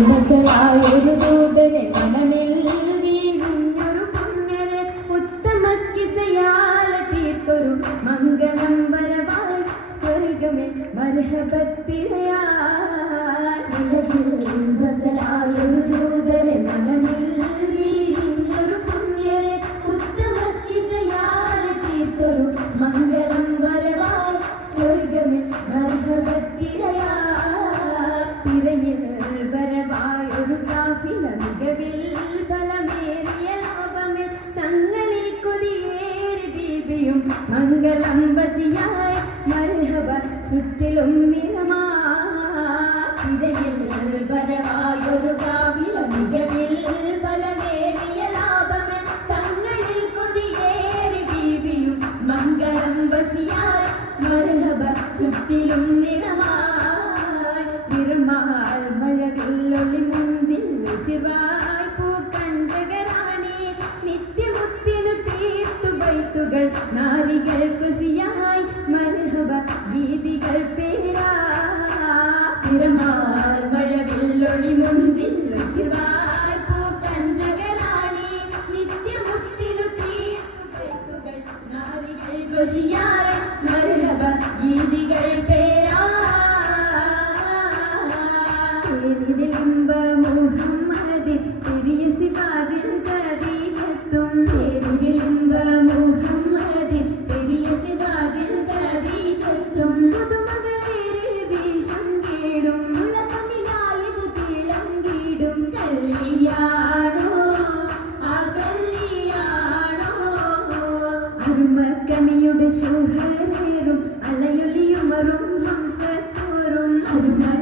മനസ്സിലായൊരു ദൂതനെ മനമിൽ വീടുന്നൊരു പുണ്യരെ ഉത്തമക്കിസയാല തീർത്തൊരു മംഗളം വരവായി സ്വർഗമേ മർഹബത്തിരയാ ബഷിയാർ മരഹബ ചുറ്റിലും നിറമാൽ തിരുമാൽ മഴവില്ലൊളി മുഞ്ചിൽ ശിവായി പൂക്കണ്ടകരാണി നിത്യമുത്തിനു തീർത്തു വൈത്തുകൾ നാരികൾ കുശിയായി മരഹബ ഗീതികൾ പേരാ തിരമാൽ മഴവില്ലൊളി മുഞ്ചിൽ ശിവായി ഗീതികൾ പേരാ ഇതിൽ ഹർമക്കമിയുടെ ശോഭേറും അലയൊലിയുമറും ഹംസത്തോറും. ഹർമ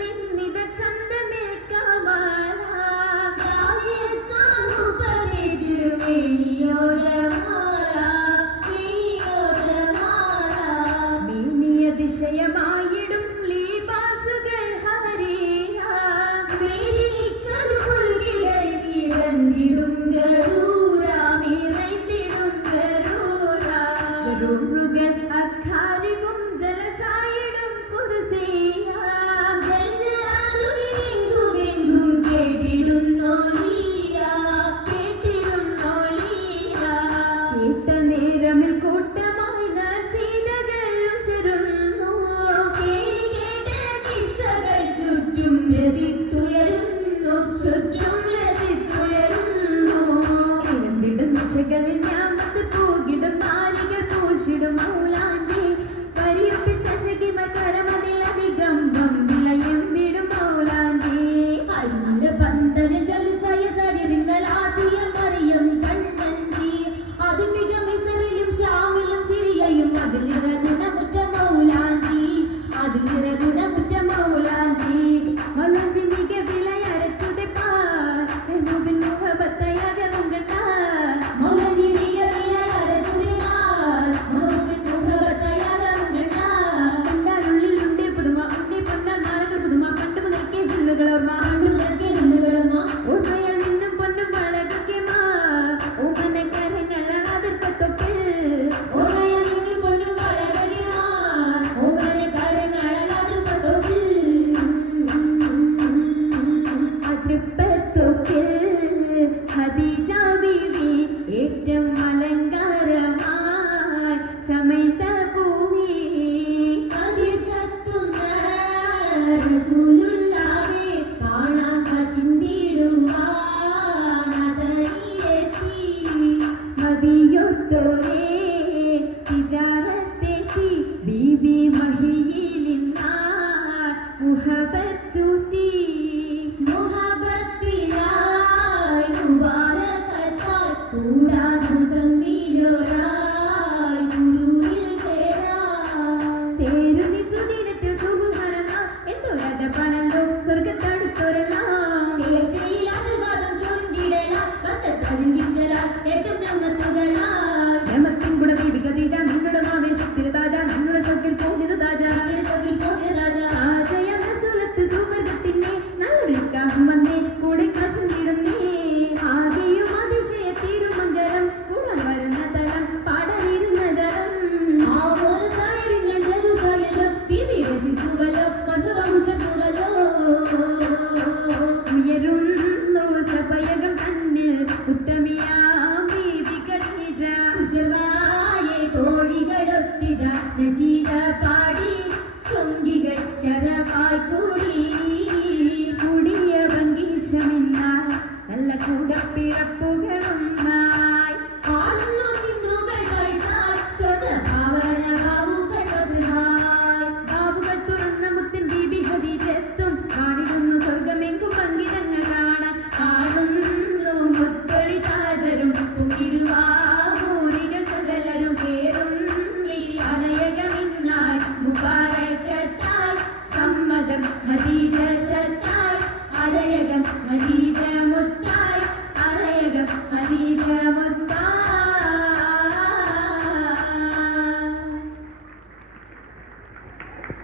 ഹബീബി ഏറ്റവും അലങ്കാരമായി ചമയ്ത പൂവി അതിൽ കത്തുന്ന റസൂലുള്ളാഹെ കാണാൻ കശിന്തിടുവാ നദനിയെത്തി മതിയൊട്ടോ പിറപ്പുകളുമായി വാളുന്നു ചിന്തകൾ കഴിഞ്ഞാൽ സ്വതഭാവന ബാബുകൾ പതിഹായ് ബാബുകൾ തുറന്ന മുത്തിൻ ബീബി ഹദീജെത്തും കാണിടുന്നു സ്വർഗമെങ്കും പങ്കിടങ്ങൾ കാണാൻ. ആടുന്നു മുത്തൊളി താജരും. പുകിടുവാറികൾ സകലരും പേരും അനയകമിന്നാൾ മുബാരക്കത്താൽ സമ്മതം ഹദീജ സത്താൽ. അരയകം ഹദീജ